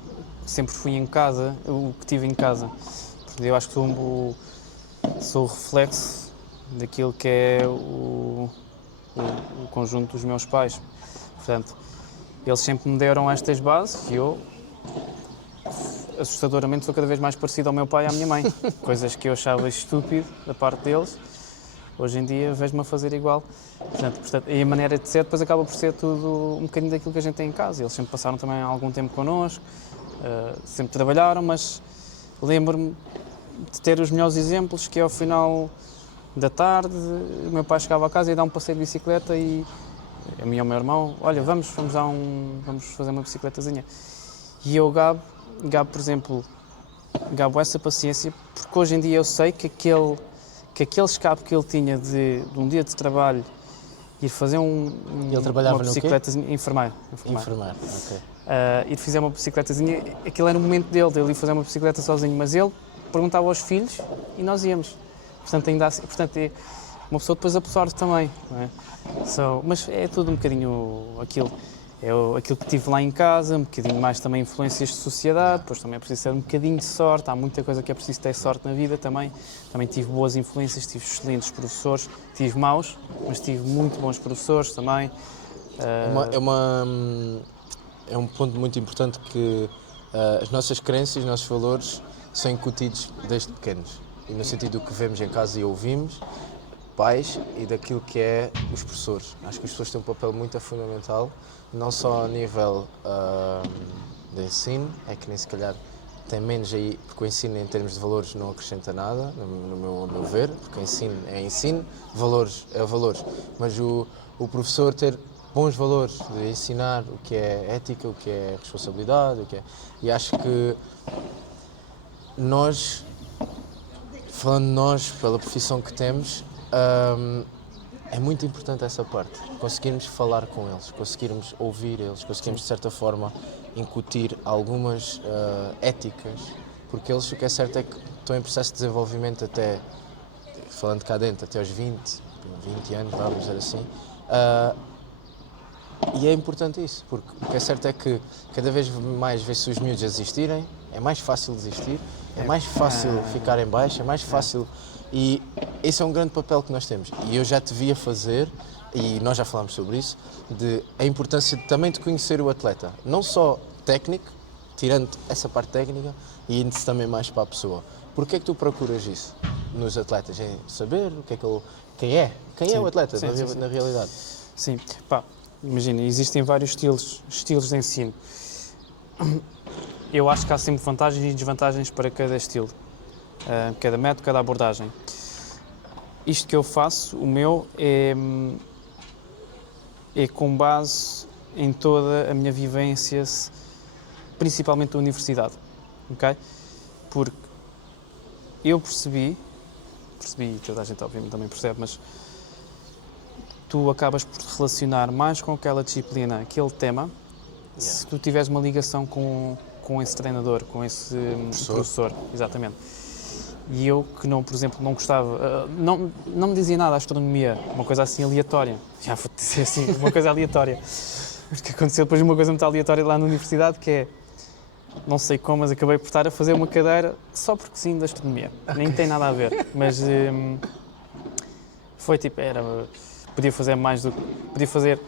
sempre fui em casa, o que tive em casa. Eu acho que sou o reflexo daquilo que é o conjunto dos meus pais. Portanto, eles sempre me deram estas bases e eu, assustadoramente, sou cada vez mais parecido ao meu pai e à minha mãe. Coisas que eu achava estúpido da parte deles, hoje em dia vejo-me a fazer igual. Portanto, e a maneira de ser depois acaba por ser tudo um bocadinho daquilo que a gente tem em casa. Eles sempre passaram também algum tempo connosco, sempre trabalharam, mas lembro-me de ter os melhores exemplos, que é ao final da tarde, o meu pai chegava a casa e ia dar um passeio de bicicleta e a mim e ao meu irmão, olha, vamos fazer uma bicicletazinha. E eu gabo, por exemplo, essa paciência, porque hoje em dia eu sei que aquele escape que ele tinha de um dia de trabalho ir fazer Ele trabalhava uma bicicletazinha, enfermeiro, ok. ir fazer uma bicicletazinha, aquilo era o momento dele ir fazer uma bicicleta sozinho, mas ele perguntava aos filhos e nós íamos. Portanto, ainda assim, uma pessoa depois absorve também, não é? Mas é tudo um bocadinho aquilo. Aquilo que tive lá em casa, um bocadinho mais também influências de sociedade, depois também é preciso ter um bocadinho de sorte, há muita coisa que é preciso ter sorte na vida também. Também tive boas influências, tive excelentes professores, tive maus, mas tive muito bons professores também. É um ponto muito importante que as nossas crenças e os nossos valores são incutidos desde pequenos. E no sentido do que vemos em casa e ouvimos, pais, e daquilo que é os professores. Acho que os professores têm um papel muito fundamental, não só a nível de ensino, é que nem se calhar tem menos aí, porque o ensino em termos de valores não acrescenta nada, no meu ver, porque ensino é ensino, valores é valores. Mas o professor ter bons valores, de ensinar o que é ética, o que é responsabilidade, e acho que nós, falando de nós, pela profissão que temos, é muito importante essa parte. Conseguirmos falar com eles, conseguirmos ouvir eles, conseguirmos de certa forma incutir algumas éticas, porque eles, o que é certo é que estão em processo de desenvolvimento até, falando cá dentro, até aos 20 anos, vamos dizer assim. E é importante isso, porque o que é certo é que cada vez mais vê-se os miúdos a desistirem, é mais fácil desistir, é mais fácil ficar em baixo, é mais fácil. E esse é um grande papel que nós temos. E eu já te via fazer, e nós já falámos sobre isso, de a importância também de conhecer o atleta. Não só técnico, tirando essa parte técnica, e indo-se também mais para a pessoa. Porquê é que tu procuras isso nos atletas? É saber o que é que ele, quem é o atleta na realidade? Sim, imagina, existem vários estilos de ensino. Eu acho que há sempre vantagens e desvantagens para cada estilo, cada método, cada abordagem. Isto que eu faço, o meu, é com base em toda a minha vivência, principalmente da universidade, ok? Porque eu percebi, e toda a gente obviamente também percebe, mas tu acabas por te relacionar mais com aquela disciplina, aquele tema, se tu tiveres uma ligação com esse treinador, com esse professor. Exatamente. E eu que não, por exemplo, não gostava, não me dizia nada a astronomia, uma coisa assim aleatória, já vou dizer assim, uma coisa aleatória, porque aconteceu depois uma coisa muito aleatória lá na universidade, que é, não sei como, mas acabei por estar a fazer uma cadeira só porque sim, da astronomia, nem tem nada a ver, mas foi tipo, podia fazer mais do que, podia fazer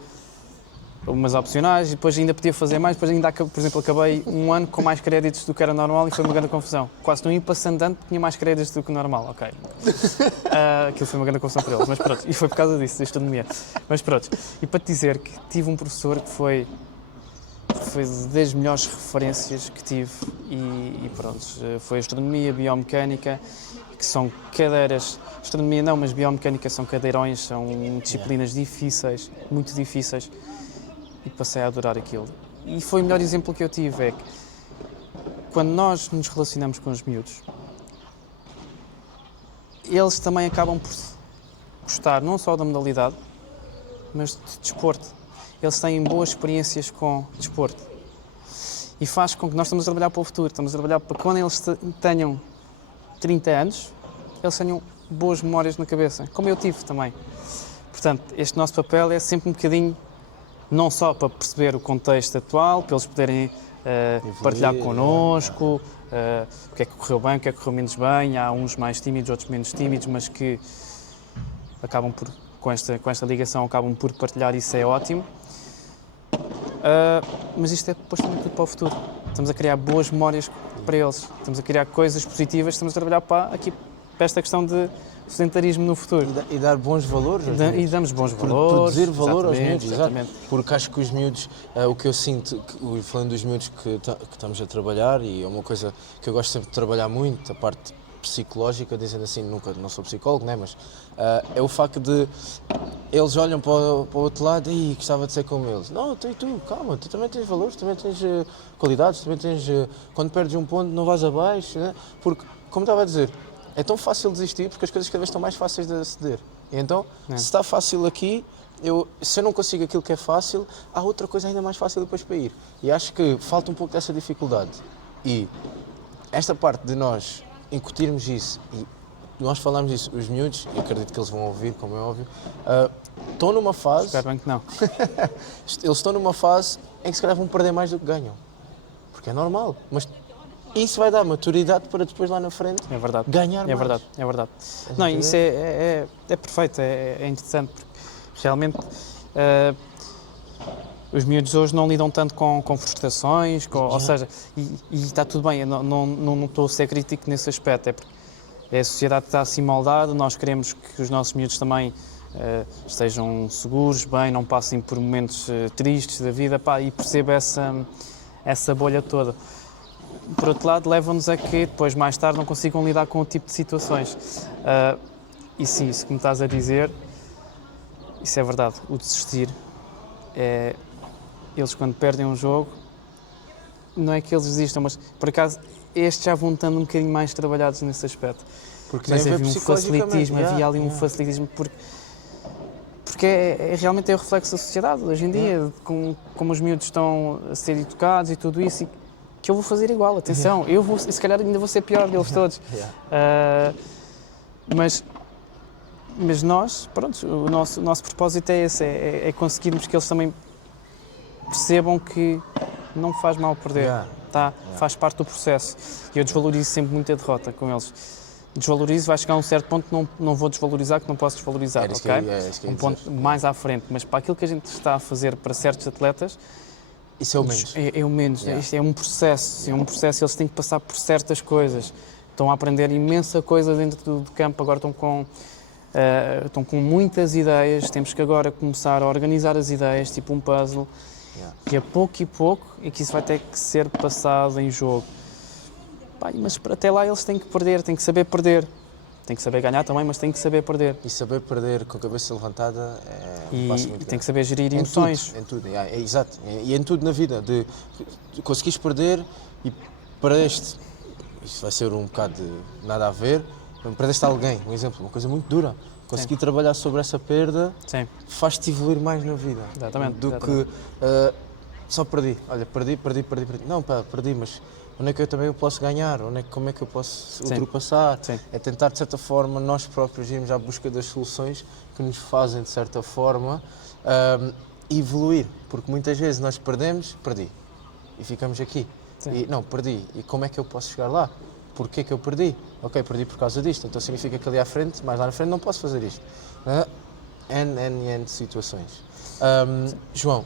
umas opcionais e depois ainda podia fazer mais, depois ainda, por exemplo, acabei um ano com mais créditos do que era normal e foi uma grande confusão. Quase não ia passando tanto, tinha mais créditos do que normal, ok. Aquilo foi uma grande confusão para eles, mas pronto, e foi por causa disso, da astronomia. Mas pronto, e para te dizer que tive um professor que foi das melhores referências que tive e pronto, foi astronomia, biomecânica, que são cadeiras, astronomia não, mas biomecânica são cadeirões, são disciplinas difíceis, muito difíceis, e passei a adorar aquilo. E foi o melhor exemplo que eu tive, é que quando nós nos relacionamos com os miúdos, eles também acabam por gostar não só da modalidade, mas de desporto. Eles têm boas experiências com desporto. E faz com que nós estamos a trabalhar para o futuro, estamos a trabalhar para quando eles tenham 30 anos, eles tenham boas memórias na cabeça, como eu tive também. Portanto, este nosso papel é sempre um bocadinho, não só para perceber o contexto atual, para eles poderem partilhar connosco, o que é que correu bem, o que é que correu menos bem. Há uns mais tímidos, outros menos tímidos, mas que acabam por, com esta ligação, acabam por partilhar, isso é ótimo. Mas isto é depois também tudo para o futuro. Estamos a criar boas memórias para eles, estamos a criar coisas positivas, estamos a trabalhar para esta questão de sedentarismo no futuro. E dar bons valores aos E miúdos. damos bons valores. Produzir valor aos miúdos, exatamente. Porque acho que os miúdos, o que eu sinto, falando dos miúdos que estamos a trabalhar, e é uma coisa que eu gosto sempre de trabalhar muito, a parte psicológica, dizendo assim, não sou psicólogo, né? Mas é o facto de eles olham para o outro lado e gostava de ser como eles. Não, tu, calma, tu também tens valores, também tens qualidades, também tens, quando perdes um ponto não vais abaixo, né? Porque, como estava a dizer, é tão fácil desistir porque as coisas cada vez estão mais fáceis de aceder. E então, se está fácil aqui, se eu não consigo aquilo que é fácil, há outra coisa ainda mais fácil depois para ir. E acho que falta um pouco dessa dificuldade. E esta parte de nós incutirmos isso, e nós falamos disso, os miúdos, e acredito que eles vão ouvir, como é óbvio, estão numa fase... Espero bem que não. Eles estão numa fase em que se calhar vão perder mais do que ganham. Porque é normal. Mas isso vai dar maturidade para depois lá na frente ganhar mais. É verdade. Não, isso é perfeito, é interessante, porque realmente os miúdos hoje não lidam tanto com frustrações, ou seja, e está tudo bem, eu não estou a ser crítico nesse aspecto, é porque a sociedade está assim moldada, nós queremos que os nossos miúdos também estejam seguros, bem, não passem por momentos tristes da vida, e perceba essa bolha toda. Por outro lado, leva-nos a que depois, mais tarde, não consigam lidar com o tipo de situações. E sim, isso que me estás a dizer, isso é verdade. O desistir, eles quando perdem um jogo, não é que eles desistam, mas por acaso estes já vão estando um bocadinho mais trabalhados nesse aspecto. Porque mas havia um facilitismo, havia ali um facilitismo, porque realmente é o reflexo da sociedade hoje em dia, como os miúdos estão a ser educados e tudo isso, que eu vou fazer igual, atenção, se calhar ainda vou ser pior deles todos. Mas nós, pronto, o nosso propósito é esse, é conseguirmos que eles também percebam que não faz mal perder, faz parte do processo. E eu desvalorizo sempre muito a derrota com eles. Desvalorizo, vai chegar a um certo ponto, não vou desvalorizar, que não posso desvalorizar, ok? Um ponto mais à frente, mas para aquilo que a gente está a fazer para certos atletas, isso é o menos. É o menos. Isto é um processo, eles têm que passar por certas coisas. Estão a aprender imensa coisa dentro do campo, agora estão com muitas ideias, temos que agora começar a organizar as ideias, tipo um puzzle, e a pouco é que isso vai ter que ser passado em jogo. Mas para até lá eles têm que perder, têm que saber perder. Tem que saber ganhar também, mas tem que saber perder. E saber perder com a cabeça levantada é um passo muito grande. Tem que saber gerir emoções. Em tudo, exato. E em tudo na vida. De conseguires perder e perdeste. Isto vai ser um bocado de nada a ver. Perdeste alguém, um exemplo, uma coisa muito dura. Conseguir trabalhar sobre essa perda faz-te evoluir mais na vida. Exatamente. Que só perdi. Olha, perdi. Não, perdi, mas onde é que eu também posso ganhar? Como é que eu posso ultrapassar? É tentar, de certa forma, nós próprios irmos à busca das soluções que nos fazem, de certa forma, evoluir. Porque muitas vezes nós perdi. E ficamos aqui. E, não, perdi. E como é que eu posso chegar lá? Porquê que eu perdi? Ok, perdi por causa disto. Então significa que ali à frente, mais lá na frente, não posso fazer isto. N situações. João,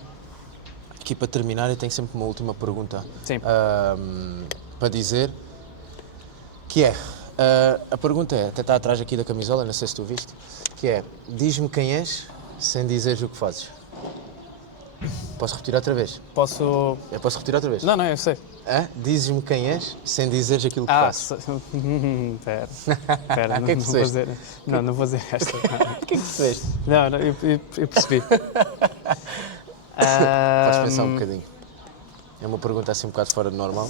aqui para terminar, eu tenho sempre uma última pergunta para dizer, que é, a pergunta é, até está atrás aqui da camisola, não sei se tu viste, que é, diz-me quem és sem dizeres o que fazes. Posso repetir outra vez? Posso... Eu posso repetir outra vez? Não, eu sei. Hã? Dizes-me quem és sem dizeres aquilo que fazes. Espera, O que é que não vou percebeste? dizer. Não vou dizer esta. O que é que percebeste? Não, eu percebi. Podes pensar um bocadinho. É uma pergunta assim um bocado fora do normal.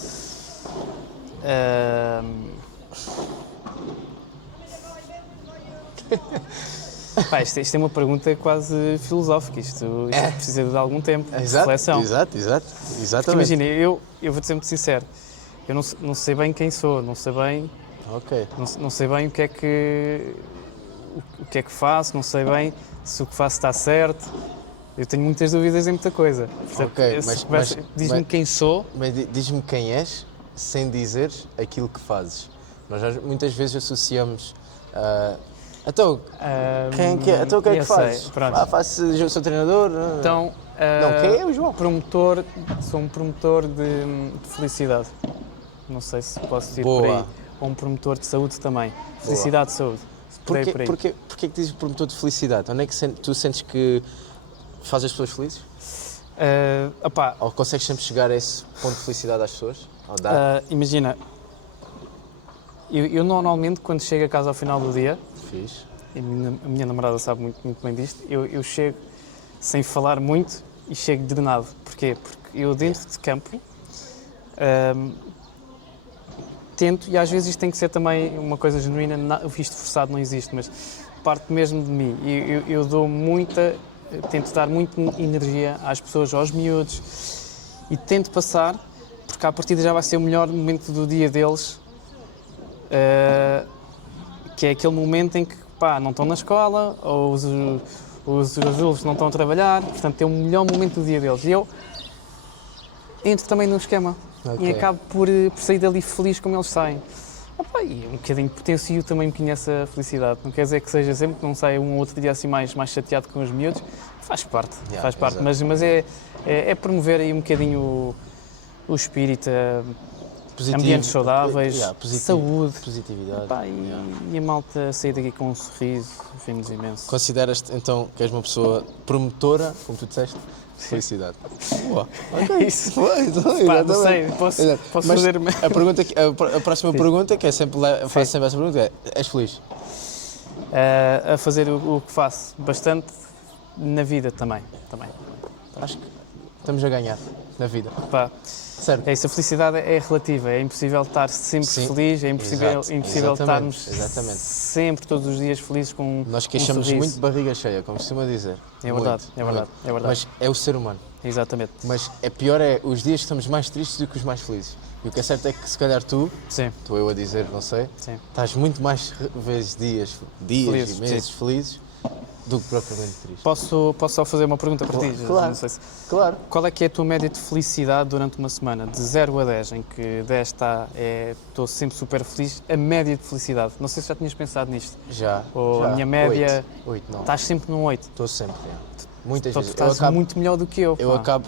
Pá, isto é uma pergunta quase filosófica, isto precisa de algum tempo de reflexão. Exato, Porque exatamente. imagina, eu vou-te ser muito sincero, eu não sei bem quem sou, não sei bem, Ok. não sei bem o que é que faço, não sei bem se o que faço está certo, eu tenho muitas dúvidas em muita coisa. Portanto, Ok, diz-me quem sou. Mas diz-me quem és sem dizeres aquilo que fazes. Muitas vezes associamos. Então, quem que é? Então, o que é que eu sei, fazes? pronto. Eu sou treinador? Então, Não, quem é o João? sou um promotor de felicidade. Não sei se posso ir Boa. por aí. Ou um promotor de saúde também. Felicidade e saúde. Se puder ir por aí. Porquê que dizes promotor de felicidade? Onde é que tu sentes que faz as pessoas felizes? Opá, Ou consegues sempre chegar a esse ponto de felicidade às pessoas? Ou dá? imagina, eu normalmente quando chego a casa ao final do dia, Fiz. e a minha namorada sabe muito bem disto, eu chego sem falar muito e chego drenado. Porquê? Porque eu dentro de campo tento, e às vezes isto tem que ser também uma coisa genuína, isto forçado não existe, mas parte mesmo de mim. Eu dou tento dar muita energia às pessoas, aos miúdos, e tento passar, porque à partida já vai ser o melhor momento do dia deles, que é aquele momento em que não estão na escola, ou os adultos não estão a trabalhar, portanto é o melhor momento do dia deles. E eu entro também no esquema e acabo por sair dali feliz como eles saem. E um bocadinho potencio também um bocadinho essa felicidade. Não quer dizer que seja sempre, que não saia um ou outro dia assim mais chateado com os miúdos. Faz parte, mas é promover aí um bocadinho o espírito, ambientes saudáveis, saúde, positividade. E a malta sair daqui com um sorriso, rimos imenso. Consideras-te então que és uma pessoa promotora, como tu disseste, de felicidade? Boa. É isso. Não sei, posso Mas fazer... a próxima pergunta, que é sempre, faço sempre essa pergunta, é: és feliz? A fazer o que faço, bastante na vida também. Acho que estamos a ganhar na vida. Certo. É isso, a felicidade é relativa, é impossível estar sempre feliz, é impossível estarmos sempre, todos os dias felizes com Nós queixamos muito de barriga cheia, como se costuma dizer. É verdade. Mas é o ser humano. Exatamente. Mas pior os dias que estamos mais tristes do que os mais felizes. E o que é certo é que se calhar estou eu a dizer, não sei, estás muito mais vezes dias felizes, e meses felizes do que propriamente triste. Posso só fazer uma pergunta para ti? Claro, não sei claro. Qual é que é a tua média de felicidade durante uma semana? De 0 a 10, em que 10 estou sempre super feliz, a média de felicidade. Não sei se já tinhas pensado nisto. Já. Ou a minha média... 8, não. Estás sempre num 8. Estou sempre, muitas Então, vezes. tu estás muito melhor do que eu. Eu acabo,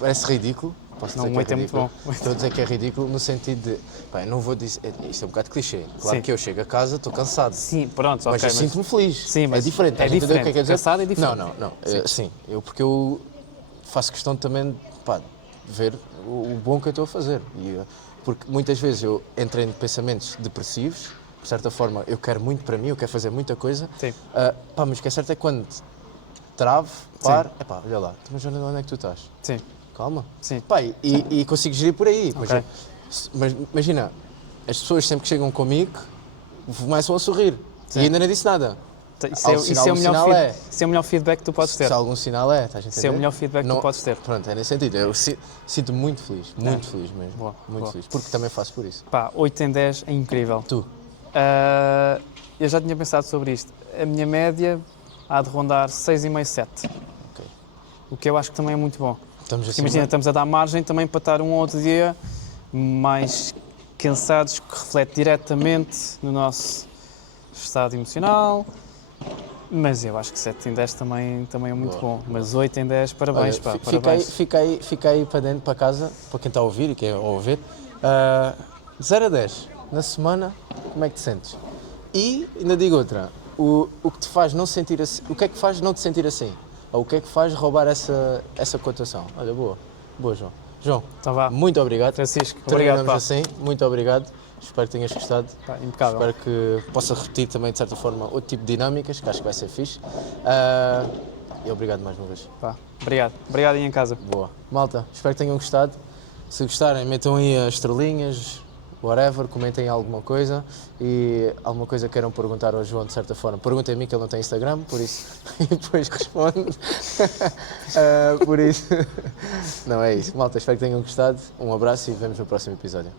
parece ridículo. Posso dizer Não, que é 8 é muito ridículo. bom. Estou a dizer que é ridículo no sentido de, não vou dizer, isto é um bocado clichê. Claro Sim. que eu chego a casa, estou cansado. Sim, pronto, Mas eu sinto-me feliz. Sim, mas é diferente. é Estás a entender diferente. o que é que quer dizer? Cansado é diferente. Não. Sim, porque eu faço questão também de ver o bom que eu estou a fazer. Porque muitas vezes eu entrei em pensamentos depressivos, de certa forma eu quero muito para mim, eu quero fazer muita coisa. Sim. Mas o que é certo é que quando travo, paro, olha lá, mas onde é que tu estás? Sim. Calma. Sim. E consigo gerir por aí. Ok. Mas imagina, as pessoas sempre que chegam comigo começam a sorrir. Sim. E ainda não disse nada. Isso é o melhor feedback que tu podes ter. Se algum sinal estás a entender? Isso é o melhor feedback que tu podes ter. Pronto, é nesse sentido. Eu sinto-me muito feliz, feliz mesmo. Muito feliz, porque também faço por isso. 8 em 10 é incrível. Tu? Eu já tinha pensado sobre isto. A minha média há de rondar 6,5, 7. Ok. O que eu acho que também é muito bom. Imagina, estamos a dar margem também para estar um ou outro dia mais cansados, que reflete diretamente no nosso estado emocional. Mas eu acho que 7 em 10 também é muito bom. Mas 8 em 10, parabéns. Olha, parabéns. Fica aí para dentro, para casa, para quem está a ouvir e quem é a ouvir. 0 a 10, na semana, como é que te sentes? E ainda digo outra, o que te faz não sentir assim, o que é que faz não te sentir assim? ou o que é que faz roubar essa cotação? Olha, boa, João. João, Então vá. muito obrigado. Francisco, obrigado, Terminamos pá. assim, muito obrigado. Espero que tenhas gostado. Pá, impecável. Espero que possa repetir também, de certa forma, outro tipo de dinâmicas, que acho que vai ser fixe. E obrigado mais uma vez. Pá, obrigado. Obrigado aí em casa. Boa. Malta, espero que tenham gostado. Se gostarem, metam aí as estrelinhas, whatever, comentem alguma coisa e alguma coisa que queiram perguntar ao João, de certa forma. Perguntem a mim, que ele não tem Instagram, por isso, e depois respondo. Por isso, não é isso. Malta, espero que tenham gostado. Um abraço e vemos no próximo episódio.